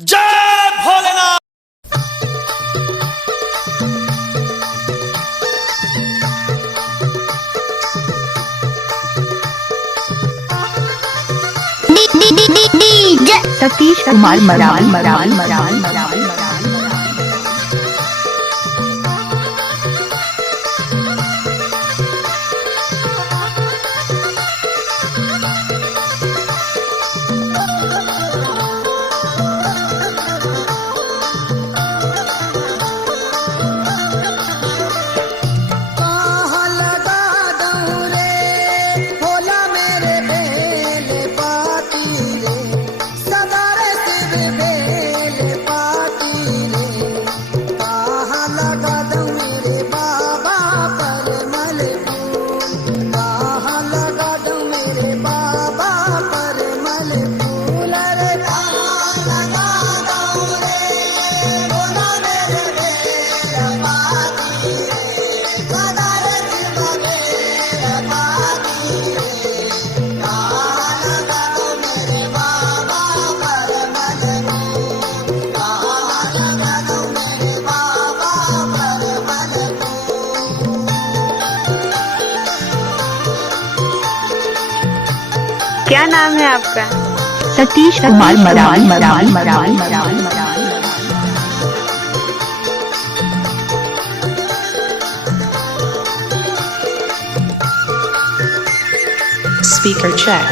जय भोलेनाथ। सतीश Kumar moral moral moral moral moral. क्या नाम है आपका? सतीश Kumar moral moral moral moral moral. Speaker check.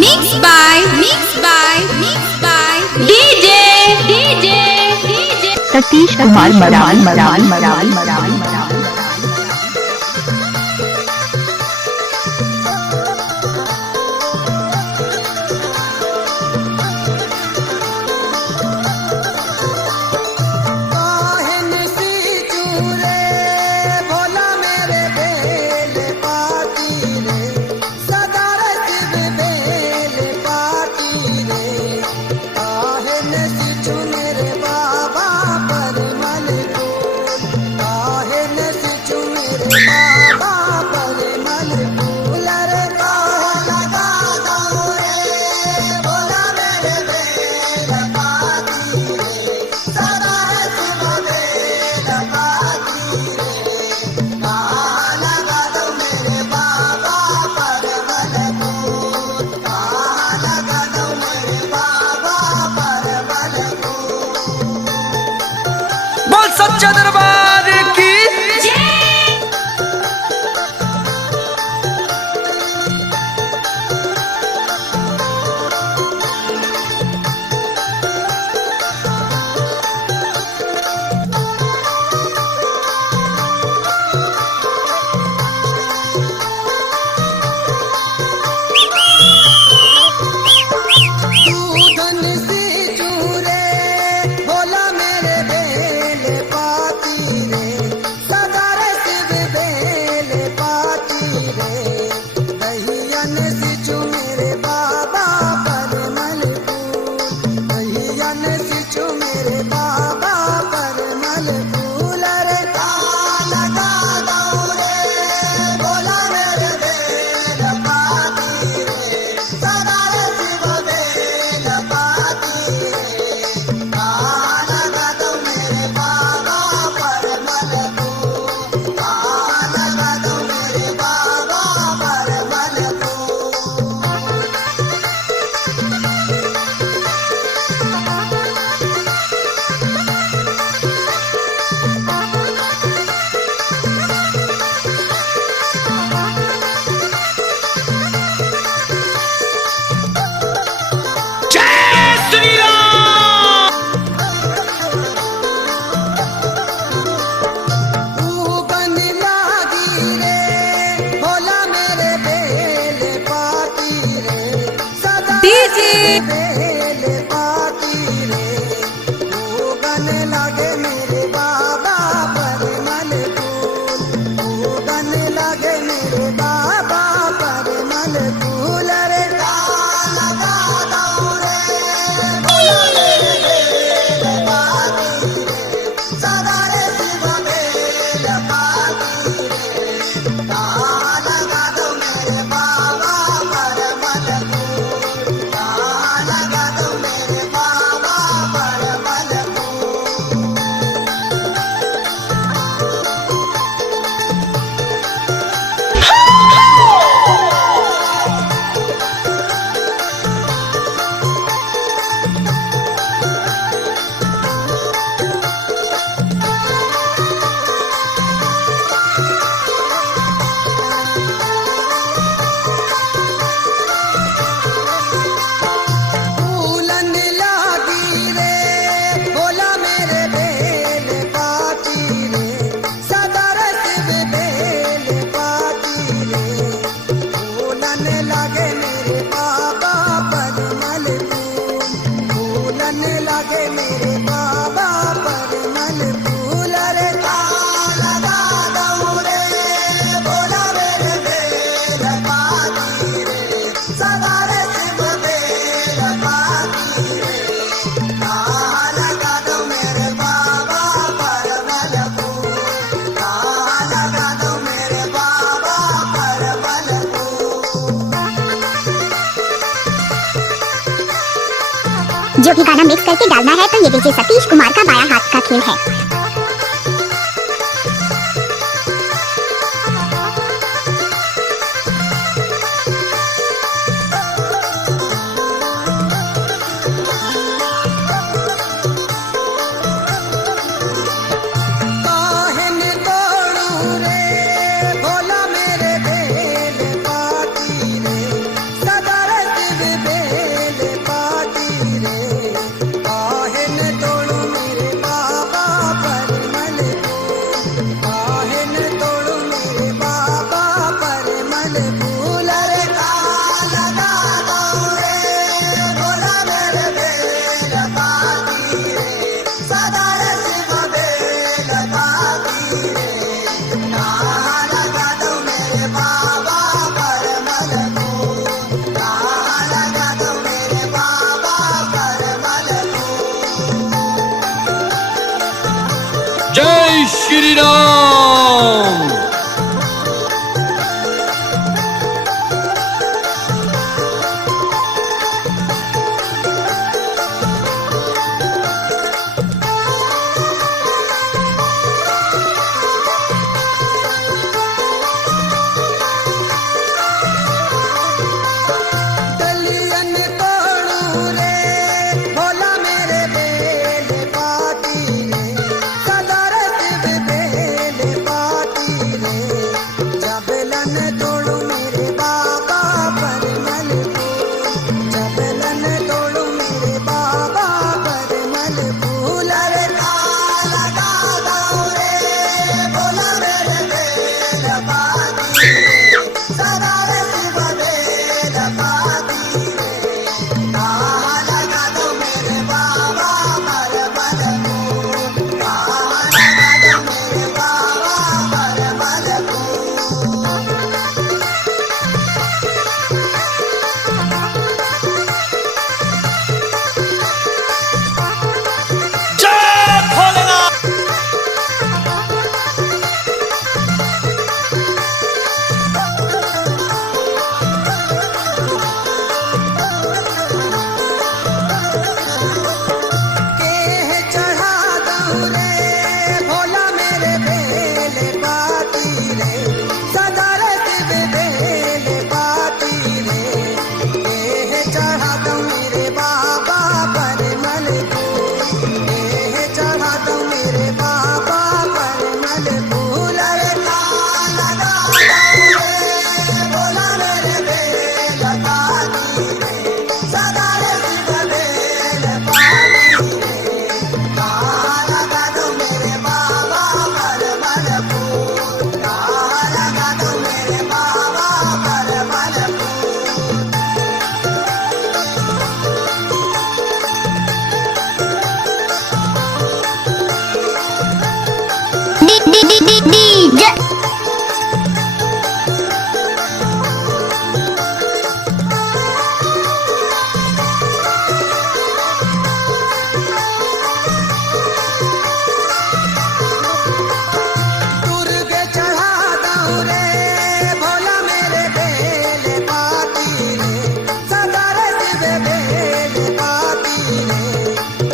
Mixed by DJ Satish Kumar moral moral moral moral moral. बोल सच्चा दरबार की। भोला मेरे बेल पाती रे। लागे मेरे बाबा परमल फूल रे लगा दऊं रे भोला मेरे बेल पाती रे सदा रे शिव बेल पाती रे लगा दो मेरे बाबा परमल फूल लगा दो मेरे बाबा परमल फूल। जो भी गाना मिक्स करके डालना है तो ये डीजे सतीश कुमार का बाया हाथ का खेल है। काहन तोड़ू रे भोला मेरे बेल पाती रे सदा रे शिव बेल पाती रे काहन तोड़ू मेरे बाबा परमल फूल काहन तोड़ू मेरे बाबा परमल फूल रे लगा दऊं रे भोला मेरे बेल पाती रे सदा रे शिव बेल पाती रे लगा दो मेरे बाबा परमल फूल लगा दो मेरे बाबा परमल फूल। जय श्री राम। दलियन तोड़ू रे भोला मेरे बेल पाती रे सदा रे शिव बेल पाती रे जबलन तोड़ू मेरे बाबा परमल फूल जबलन तोड़ू मेरे बाबा परमल फूल रे लगा दऊं रे भोला मेरे बेल पाती रे सदा रे शिव बेल पाती रे लगा दो मेरे बाबा परमल फूल लगा दो मेरे बाबा परमल फूल। जय भोलेनाथ। केह चढ़ा दऊं रे भोला मेरे बेल पाती रे सदा रे शिव बेल पाती रे केह चढ़ा दऊं मेरे बाबा परमल फूल केह चढ़ा दऊं मेरे बाबा परमल फूल रे लगा दऊं रे भोला मेरे बेल पाती रे सदा रे शिव बेल पाती रे लगा दो मेरे बाबा परमल फूल लगा दो मेरे बाबा परमल फूल। डीजे दुर्ग चढ़ा दऊं रे भोला मेरे बेल पाती रे सदा रे शिव बेल पाती रे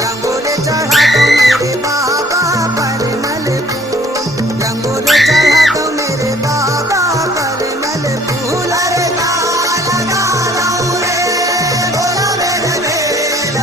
लंगोरे चढ़ा दऊं मेरे बाबा परमल फूल लंगोरे चढ़ा दऊं मेरे बाबा परमल फूल रे लगा दऊं रे भोला मेरे बेल